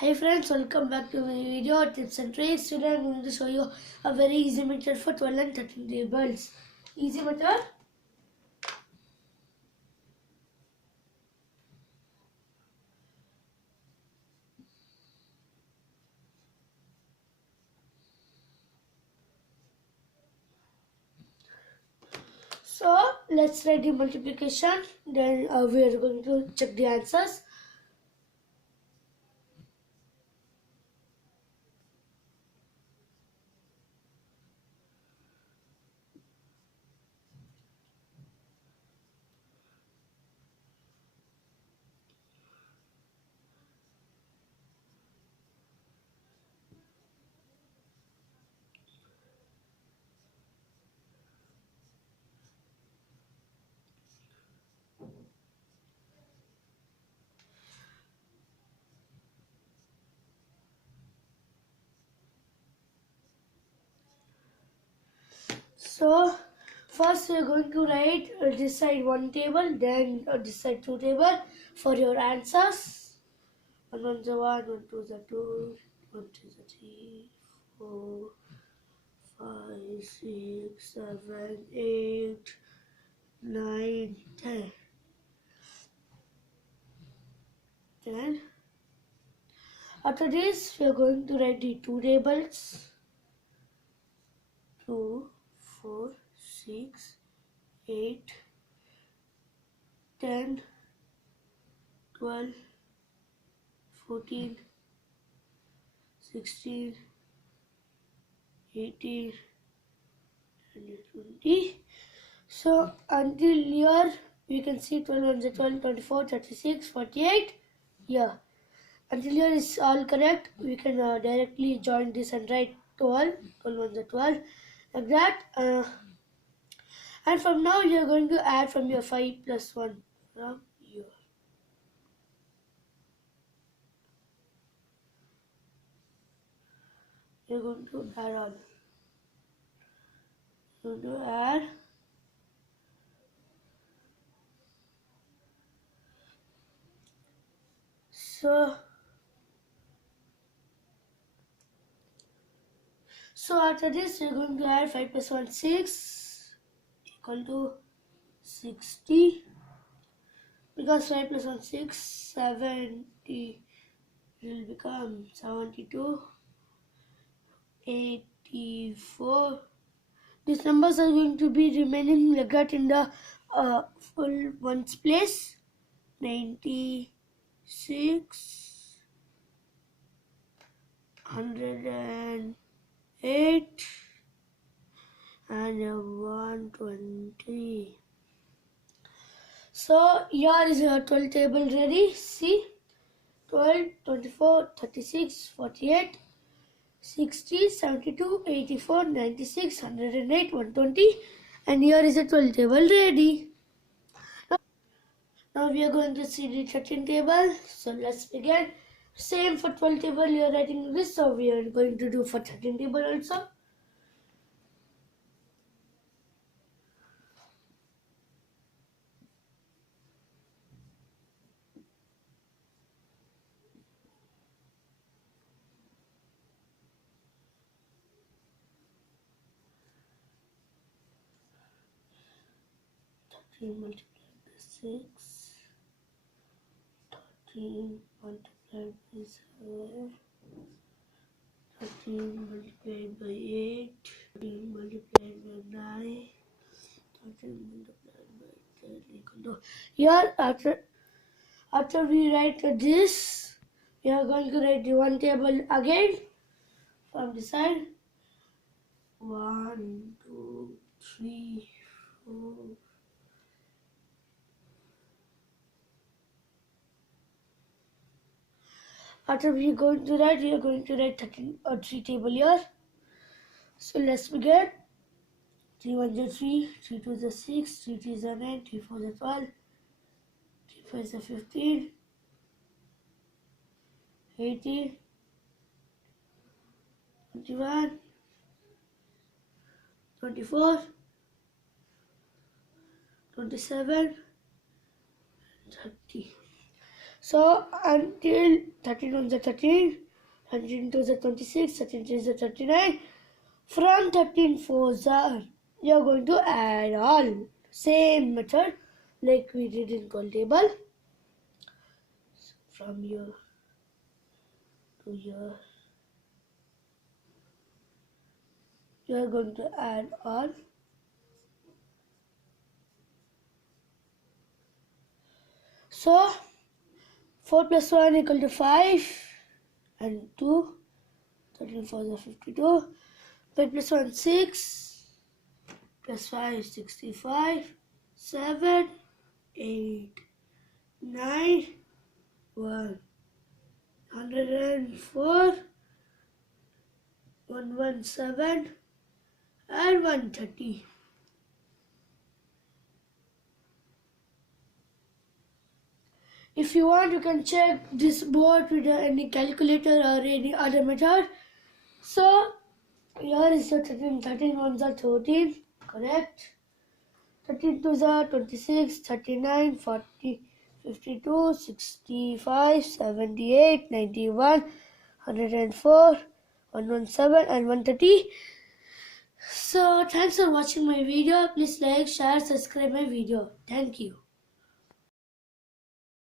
Hi friends, welcome back to my video tips and tricks. Today I'm going to show you a very easy method for 12 and 13 tables. Easy method. So let's write the multiplication. Then we are going to check the answers. So first we are going to write this side one table, then this side two table for your answers. One one's a one, one two's a two, one three's a three, 4, 5, 6, 7, 8, 9, 10. Then after this we are going to write the two tables. 2, 4, 6, 8, 10, 12, 14, 16, 18, and 20. So until here we can see 12 ones are 12, 24, 36, 48. Yeah. Until here is all correct. We can directly join this and write 12. 12 ones are 12. Like that. And from now you are going to add from your 5 plus 1 from here. You're going to add all. You're going to add. So after this you're going to add 5 plus 1 6 equal to 60, because 5 plus 1 6 70 will become 72, 84. These numbers are going to be remaining like that in the full ones place. 96, 108, and 120. So here is your 12 table ready. See, 12, 24, 36, 48, 60, 72, 84, 96, 108, 120, and here is a 12 table ready. Now we are going to see the 13 table. So let's begin. Same for 12 table, you are writing this, so we are going to do for 13 table also. Three multiplied by 6, 13 multiplied by 7, 13 multiplied by 8, 13 multiplied by 9, 13 multiplied by 10 equal to. Here after we write this, we are going to write the one table again from the side. 1, 2, 3, 4. After we are going to write, we are going to write 13 or 3 table here. So let's begin. 3 1 is 3, 3 2 is 6, 3 3 is 9, 3 4 is 12, 3 5 is 15, 18, 21, 24, 27, 30. So until 13 ones are 13, 13 twos are 26, 13 threes are 39. From 13 fours are, you're going to add all. Same method like we did in call table. So from here to here, you're going to add all. So 4 plus 1 equal to 5 and 2. 13 4s are 52. 5 plus 1 6 plus 5 65. 7 8 9 1 104 117 and 130. If you want, you can check this board with any calculator or any other method. So here is the 13. 13 ones are 13, correct? 13 twos are 26, 39, 40, 52, 65, 78, 91, 104, 117 and 130. So thanks for watching my video. Please like, share, subscribe my video. Thank you.